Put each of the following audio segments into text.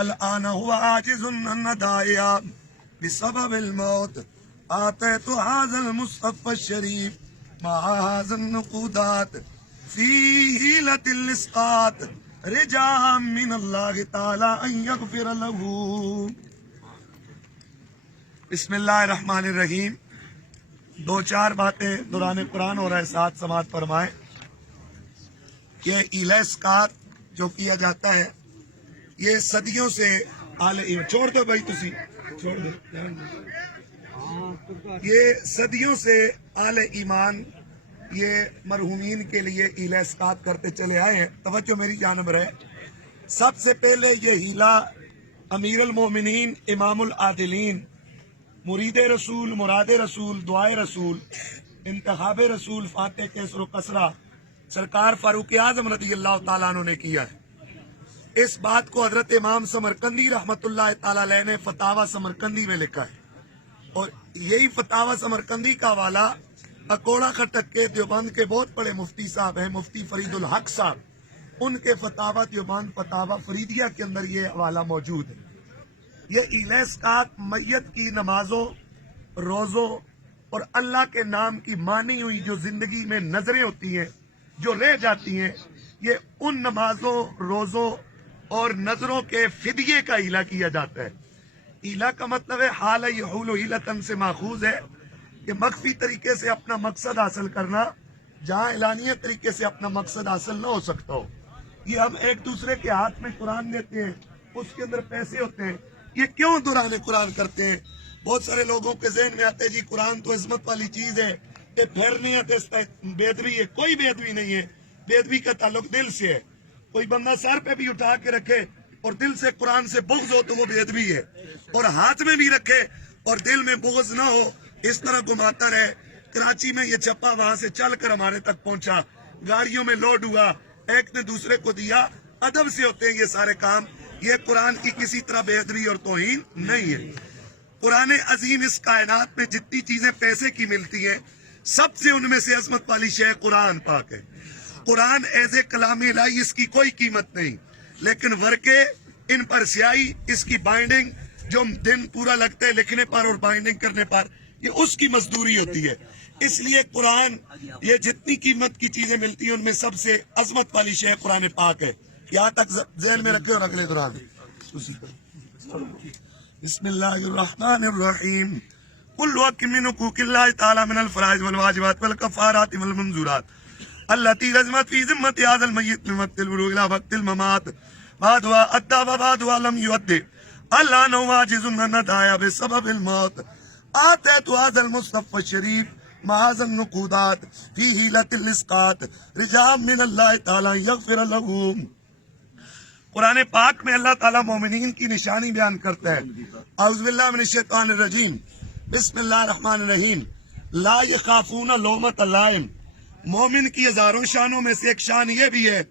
الآن هو عاجز عن داعیا بسبب الموت آتیت هذا المصطفى الشریف مع هذا النقودات في حيلة الإسقاط رجاء من الله تعالى أن يغفر له. بسم اللہ الرحمن الرحیم. دو چار باتیں دوران قرآن ہو رہا ہے، ساتھ سماعت فرمائیں کہ اسقاط جو کیا جاتا ہے یہ صدیوں سے چھوڑ دو بھائی تسی چھوڑ دو، یہ صدیوں سے اہل ایمان یہ مرحومین کے لیے ایلہ اسقاط کرتے چلے آئے ہیں. توجہ میری جانب رہے. سب سے پہلے یہ ہیلا امیر المومنین امام العادلین مرید رسول مراد رسول دعائے رسول انتخاب رسول فاتح کیسر و کسرا سرکار فاروق اعظم رضی اللہ تعالیٰ عنہ نے کیا ہے. اس بات کو حضرت امام سمرقندی رحمت اللہ تعالیٰ علیہ نے فتاوی سمرقندی میں لکھا ہے، اور یہی فتاوی سمرقندی کا حوالہ اکوڑا خٹک کے دیوبند کے بہت بڑے مفتی صاحب ہیں، مفتی فرید الحق صاحب، ان کے فتاوی دیوبند فتاوی فریدیہ کے اندر یہ حوالہ موجود ہے. یہ ایلہ اسقاط میت کی نمازوں، روزوں اور اللہ کے نام کی مانی ہوئی جو زندگی میں نظریں ہوتی ہیں جو رہ جاتی ہیں، یہ ان نمازوں، روزوں اور نظروں کے فدیے کا ایلہ کیا جاتا ہے. ایلہ کا مطلب ہے حال یحول حیلتن سے ماخوذ ہے کہ مخفی طریقے سے اپنا مقصد حاصل کرنا جہاں اعلانیہ طریقے سے اپنا مقصد حاصل نہ ہو سکتا ہو. یہ ہم ایک دوسرے کے ہاتھ میں قرآن دیتے ہیں، اس کے اندر پیسے ہوتے ہیں. یہ کیوں دوران قرآن کرتے ہیں؟ بہت سارے لوگوں کے ذہن میں آتے ہیں جی قرآن تو عظمت والی چیز ہے، یہ پھر نہیں آتے بےدبی ہے. کوئی بےدبی نہیں ہے، بےدبی کا تعلق دل سے ہے. کوئی بندہ سر پہ بھی اٹھا کے رکھے اور دل سے قرآن سے بغض ہو تو وہ بےدبی ہے، اور ہاتھ میں بھی رکھے اور دل میں بغض نہ ہو، اس طرح گھماتا رہے. کراچی میں یہ چھپا وہاں سے چل کر ہمارے تک پہنچا، گاڑیوں میں لوڈ ہوا، ایک نے دوسرے کو دیا. ادب سے ہوتے ہیں یہ سارے کام. یہ قرآن کی کسی طرح بے ادبی اور توہین نہیں ہے. قرآن عظیم اس کائنات میں جتنی چیزیں پیسے کی ملتی ہیں سب سے ان میں سے عظمت والی شے قرآن پاک ہے. قرآن ایز اے کلام الہی اس کی کوئی قیمت نہیں، لیکن ورقے ان پر سیاہی، اس کی بائنڈنگ جو دن پورا لگتا ہے لکھنے پر اور بائنڈنگ کرنے پر، یہ اس کی مزدوری ہوتی ہے. اس لیے قرآن یہ جتنی قیمت کی چیزیں ملتی ہیں ان میں سب سے عظمت والی شے قرآن پاک ہے. یہاں تک ذہن میں رکھے اور اگلے دوران بسم اللہ الرحمن الرحیم. کل وقت من حقوق اللہ تعالی من الفرائض والواجبات والکفارات والمنظورات التي لزمت في ذمة هذا الميت من وقت البلوغ إلى وقت الممات بعدها أدى وبعدها لم يؤدي ألا أنه عاجز عن الداعية بسبب الموت آتيت هذا المصطفى الشريف مع هذا النقودات في حيلة الإسقاط رجاء من الله تعالى أن يغفر له. قرآن پاک میں اللہ تعالیٰ مومنین کی نشانی بیان کرتا ہے. اعوذ باللہ من الشیطان الرجیم بسم اللہ الرحمن الرحیم. لا یخافون لومۃ لائم. مومن کی ہزاروں شانوں میں سے ایک شان یہ بھی ہے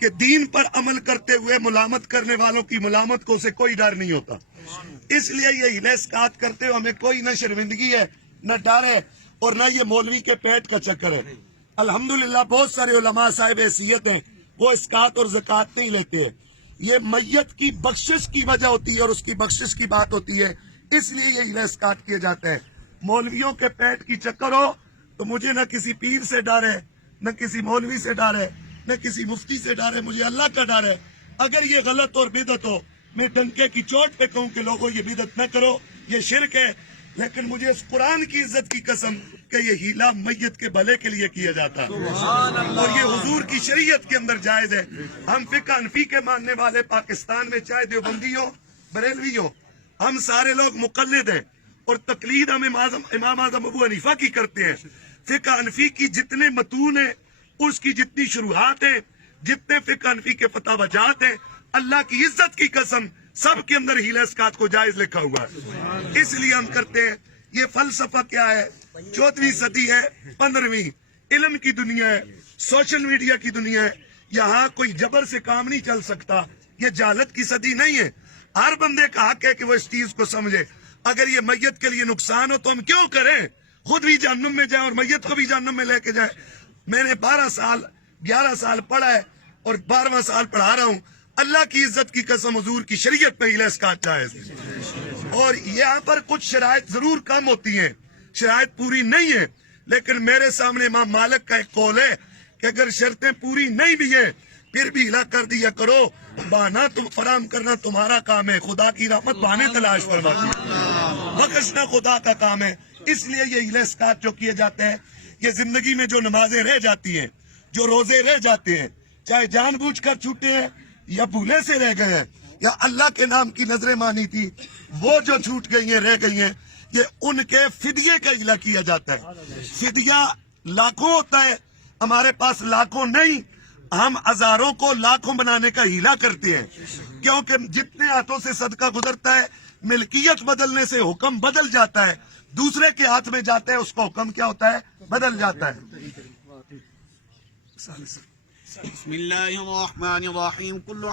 کہ دین پر عمل کرتے ہوئے ملامت کرنے والوں کی ملامت کو اسے کوئی ڈر نہیں ہوتا. اس لیے یہ ایلہ اسقاط کرتے ہوئے ہمیں کوئی نہ شرمندگی ہے، نہ ڈر ہے، اور نہ یہ مولوی کے پیٹ کا چکر ہے. الحمدللہ بہت سارے علماء صاحب حیثیت ہیں، وہ اسقاط اور زکوٰۃ نہیں لیتے ہیں. یہ میت کی بخشش کی وجہ ہوتی ہے اور اس کی بخشش کی بات ہوتی ہے، اس لیے یہ ایلہ اسقاط کیا جاتا ہے. مولویوں کے پیٹ کی چکر ہو تو مجھے نہ کسی پیر سے ڈر ہے، نہ کسی مولوی سے ڈر ہے، نہ کسی مفتی سے ڈر ہے، مجھے اللہ کا ڈر ہے. اگر یہ غلط اور بدعت ہو، میں ڈنکے کی چوٹ پہ کہوں کہ لوگوں یہ بدعت نہ کرو، یہ شرک ہے، لیکن مجھے اس قرآن کی عزت کی قسم کہ یہ ہیلا میت کے بھلے کے لیے کیا جاتا ہے اور یہ حضور کی شریعت کے اندر جائز ہے. ہم فقہ حنفی کے ماننے والے پاکستان میں چاہے دیوبندی ہو بریلوی ہو، ہم سارے لوگ مقلد ہیں اور تقلید ہم امام اعظم ابو حنیفہ کی کرتے ہیں. فقہ حنفی کی جتنے متون ہیں، اس کی جتنی شروحات ہیں، جتنے فقہ حنفی کے فتاوی جات ہیں، اللہ کی عزت کی قسم سب کے اندر ایلہ اسقاط کو جائز لکھا ہوا ہے. اس لیے ہم کرتے ہیں. یہ فلسفہ کیا ہے؟ 14ویں صدی ہے، 15ویں علم کی دنیا ہے، سوشل میڈیا کی دنیا ہے. یہاں کوئی جبر سے کام نہیں چل سکتا. یہ جہالت کی صدی نہیں ہے. ہر بندے کا حق ہے کہ وہ اس چیز کو سمجھے. اگر یہ میت کے لیے نقصان ہو تو ہم کیوں کریں؟ خود بھی جہنم میں جائیں اور میت کو بھی جہنم میں لے کے جائیں. میں نے 11 سال پڑھا ہے اور 12واں سال پڑھا رہا ہوں. اللہ کی عزت کی قسم حضور کی شریعت میں ہیلا اسکاٹ جائز ہے. اور یہاں پر کچھ شرائط ضرور کم ہوتی ہیں, شرائط پوری نہیں ہے, لیکن میرے سامنے امام مالک کا ایک قول ہے کہ اگر شرطیں پوری نہیں بھی ہیں پھر بھی ہلا کر دیا کرو. بہانہ تم فراہم کرنا تمہارا کام ہے, خدا کی رحمت بہانے تلاش فرماتی ہے, بخشنا خدا کا کام ہے. اس لیے یہ ہیلا اسکاٹ جو کیے جاتے ہیں, یہ زندگی میں جو نمازیں رہ جاتی ہیں, جو روزے رہ جاتے ہیں, چاہے جان بوجھ کر چھوٹے ہیں یا بھولے سے رہ گئے ہیں, یا اللہ کے نام کی نظریں مانی تھی وہ جو چھوٹ گئی ہیں, رہ گئی ہیں, یہ ان کے فدیے کا اجلا کیا جاتا ہے. فدیہ لاکھوں ہوتا ہے, ہمارے پاس لاکھوں نہیں, ہم ہزاروں کو لاکھوں بنانے کا ہیلا کرتے ہیں, کیونکہ جتنے ہاتھوں سے صدقہ گزرتا ہے ملکیت بدلنے سے حکم بدل جاتا ہے, دوسرے کے ہاتھ میں جاتا ہے اس کا حکم کیا ہوتا ہے, بدل جاتا ہے. بسم الله الرحمن الرحيم. كل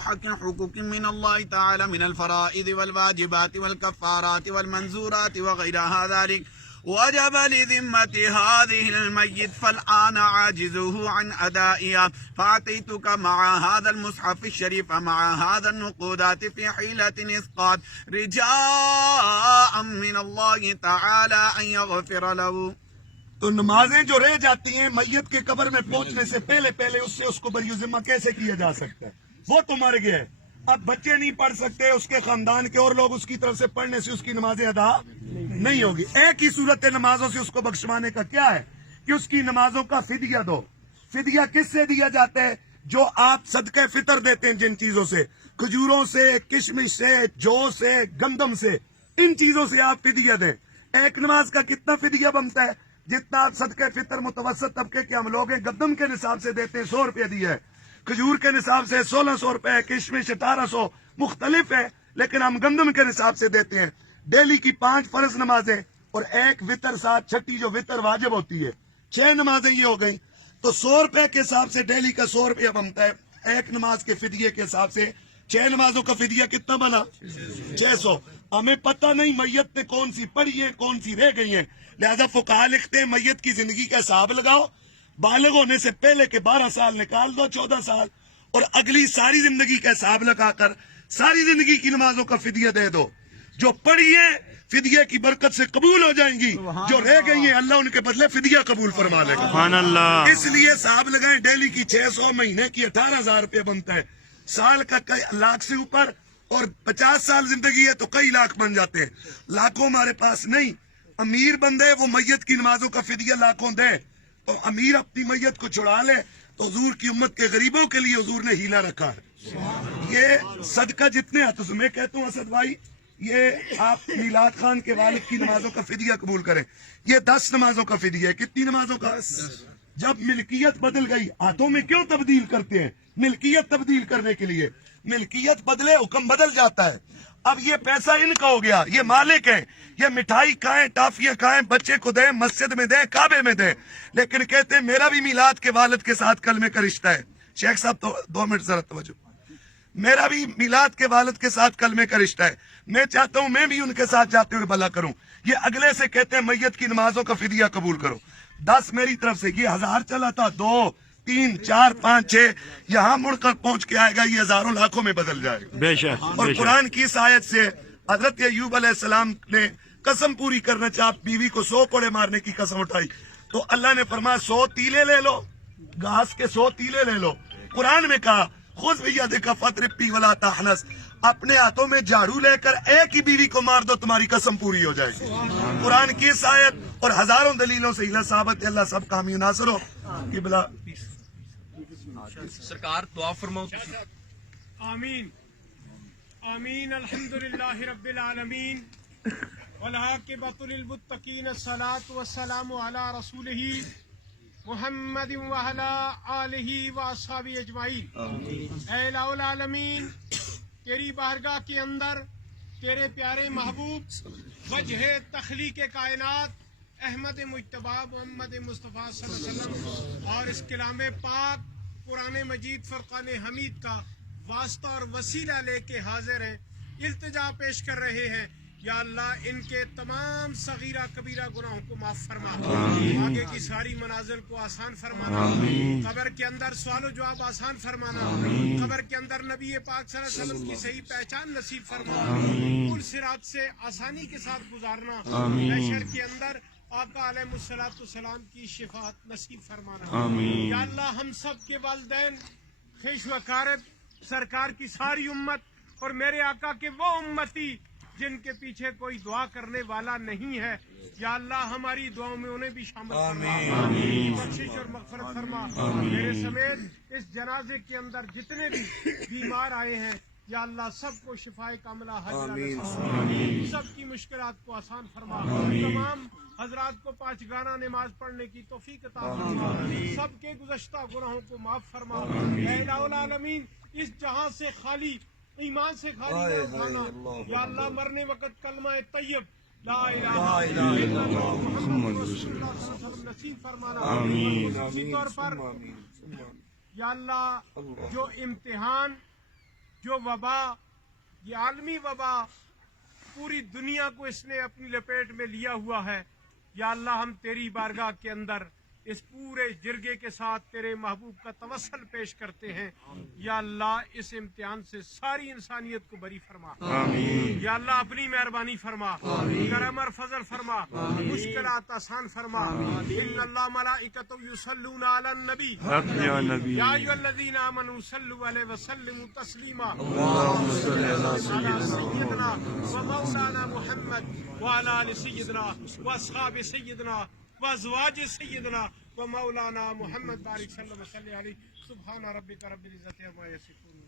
حقوق من الله تعالى من الفرائض والواجبات والكفارات والمنزورات وغيرها ذلك وجب لذمة هذه الميت فالآن عاجزه عن أدائها فأعطيتك مع هذا المصحف الشريف مع هذا النقودات في حيلة إسقاط رجاء من الله تعالى أن يغفر له. تو نمازیں جو رہ جاتی ہیں میت کے قبر میں پہنچنے سے پہلے پہلے اس سے اس کو بری ذمہ کیسے کیا جا سکتا ہے, وہ تو مر گیا ہے, اب بچے نہیں پڑھ سکتے, اس کے خاندان کے اور لوگ اس کی طرف سے پڑھنے سے اس کی نمازیں ادا نہیں ہوگی. ایک ہی صورت نمازوں سے اس کو بخشوانے کا کیا ہے کہ اس کی نمازوں کا فدیہ دو. فدیہ کس سے دیا جاتا ہے؟ جو آپ صدقہ فطر دیتے ہیں جن چیزوں سے, کھجوروں سے, کشمش سے, جو سے, گندم سے, ان چیزوں سے آپ فدیہ دیں. ایک نماز کا کتنا فدیہ بنتا ہے؟ جتنا آپ صدقہ فطر متوسط طبقے کے ہم لوگ ہیں گندم کے نصاب سے دیتے ہیں 100 روپے دیا ہے, کھجور کے نصاب سے 1600 روپے, کشمش 1800, مختلف ہے, لیکن ہم گندم کے نصاب سے دیتے ہیں. ڈیلی کی 5 فرض نمازیں اور ایک وطر ساتھ چھٹی جو وطر واجب ہوتی ہے, 6 نمازیں یہ ہو گئی. تو 100 روپے کے حساب سے ڈیلی کا 100 روپیہ بنتا ہے. ایک نماز کے فدیے کے حساب سے 6 نمازوں کا فدیہ کتنا بنا؟ 600. ہمیں پتہ نہیں میت نے کون سی پڑھی ہے کون سی رہ گئی ہیں, لہذا فقہا لکھتے ہیں میت کی زندگی کا حساب لگاؤ, بالغ ہونے سے پہلے کے 12 سال نکال دو, 14 سال, اور اگلی ساری زندگی کا حساب لگا کر ساری زندگی کی نمازوں کا فدیہ دے دو. جو پڑھی ہے فدیہ کی برکت سے قبول ہو جائیں گی, جو رہ گئی ہیں اللہ ان کے بدلے فدیہ قبول فرما لے گا. سبحان اللہ. اس لیے حساب لگائیں, ڈیلی کی 600, مہینے کی 18,000 روپے بنتا ہے, سال کا کئی لاکھ سے اوپر, اور 50 سال زندگی ہے تو کئی لاکھ بن جاتے ہیں. لاکھوں ہمارے پاس نہیں. امیر بندے وہ میت کی نمازوں کا فدیہ لاکھوں دے, تو امیر اپنی میت کو چھڑا لے, تو حضور کی امت کے غریبوں کے لیے حضور نے ہیلا رکھا ہے. یہ صدقہ جتنے ہاتھوں سے, میں کہتا ہوں اسد بھائی, یہ آپ میلاد خان کے والد کی نمازوں کا فدیہ قبول کریں, یہ 10 نمازوں کا فدیہ ہے. کتنی نمازوں کا؟ جب ملکیت بدل گئی, ہاتھوں میں کیوں تبدیل کرتے ہیں؟ ملکیت تبدیل کرنے کے لیے. ملکیت بدلے حکم بدل جاتا ہے. اب یہ پیسہ ان کا ہو گیا, یہ مالک ہیں, یہ مٹھائی کھائیں, ٹافیاں کھائیں, بچے کو دیں, مسجد میں دیں, کعبے میں دیں, لیکن کہتے ہیں میرا بھی میلاد کے والد کے ساتھ کلمے کا رشتہ ہے. شیخ صاحب تو 2 منٹ ذرا توجہ, میرا بھی میلاد کے والد کے ساتھ کلمے کا رشتہ ہے, میں چاہتا ہوں میں بھی ان کے ساتھ جاتے ہوئے بھلا کروں. یہ اگلے سے کہتے ہیں میت کی نمازوں کا فدیہ قبول کرو. 10 میری طرف سے, یہ 1000 چلا تھا, 2, 3, 4, 5, 6, یہاں مڑ کر پہنچ کے آئے گا, یہ ہزاروں لاکھوں میں بدل جائے گا. بے شک. اور قرآن کی اس آیت سے حضرت ایوب علیہ السلام نے قسم پوری کرنا چاہا, بیوی کو 100 کوڑے مارنے کی قسم اٹھائی, تو اللہ نے فرمایا 100 تیلے لے لو, گھاس کے 100 تیلے لے لو. قرآن میں کہا خذ بیدک فاضرب ولا تحنث, اپنے ہاتھوں میں جھاڑو لے کر ایک ہی بیوی کو مار دو, تمہاری قسم پوری ہو جائے گی. قرآن کی اس آیت اور ہزاروں دلیلوں سے ہیلا ثابت ہے. اللہ سب کامیاب ناصر ہو. قبلہ سرکار دعا فرماؤ. آمین آمین. الحمدللہ رب العالمین والعاقبۃ للمتقین, الصلاۃ والسلام علی رسولہ محمد وعلی آلہ واصحابہ اجمعین. اے الہ العالمین, تیری بارگاہ کے اندر تیرے پیارے محبوب وجہ تخلیق کائنات احمد مجتبی محمد مصطفیٰ صلی اللہ علیہ وسلم اور اس کلام پاک قرآن مجید فرقان حمید کا واسطہ اور وسیلہ لے کے حاضر ہیں, التجا پیش کر رہے ہیں یا اللہ ان کے تمام صغیرہ کبیرہ گناہوں کو معاف فرما، آگے کی ساری منازل کو آسان فرمانا، قبر کے اندر سوال و جواب آسان فرمانا، قبر کے اندر نبی پاک صلی اللہ علیہ وسلم کی صحیح پہچان نصیب فرمانا، پل صراط سے آسانی کے ساتھ گزارنا، محشر کے اندر آقا علیہ الصلوۃ والسلام کی شفاعت نصیب فرمانا۔ یا اللہ ہم سب کے والدین، خویش و اقارب، سرکار کی ساری امت اور میرے آقا کے وہ امتی جن کے پیچھے کوئی دعا کرنے والا نہیں ہے، یا اللہ ہماری دعاؤں میں انہیں بھی شامل فرما، بخشش اور مغفرت فرما۔ میرے سمیت اس جنازے کے اندر جتنے بھی بیمار آئے ہیں یا اللہ سب کو شفائے کاملہ سب کی مشکلات کو آسان فرما، تمام حضرات کو 5 گانا نماز پڑھنے کی توفیق عطا فرما، سب کے گزشتہ گناہوں کو معاف فرما۔ اے الہ العالمین اس جہاں سے خالی ایمان سے خالی نہ اٹھانا، یا اللہ مرنے وقت کلمہ طیب لا الہ الا اللہ محمد رسول اللہ صلی اللہ علیہ وسلم نصیب فرمانا۔ خصوصی طور پر یا اللہ جو امتحان، جو وبا، یہ عالمی وبا پوری دنیا کو اس نے اپنی لپیٹ میں لیا ہوا ہے، یا اللہ ہم تیری بارگاہ کے اندر اس پورے جرگے کے ساتھ تیرے محبوب کا توسل پیش کرتے ہیں، یا اللہ اس امتحان سے ساری انسانیت کو بری فرما، یا اللہ اپنی مہربانی فرما، کرم اور فضل فرما، مشکلات آسان فرما۔ ان اللہ ملائکتہ یصلون علی النبی یا ایھا الذین آمنوا صلوا علیہ وسلموا تسلیما۔ اللهم صل علی سیدنا و مولانا محمد وعلی آل سیدنا و اصحاب سیدنا و ازواج سیدنا و مولانا محمد بارک صلی اللہ علیہ وسلم۔ سبحان ربک رب العزت عما یصفون۔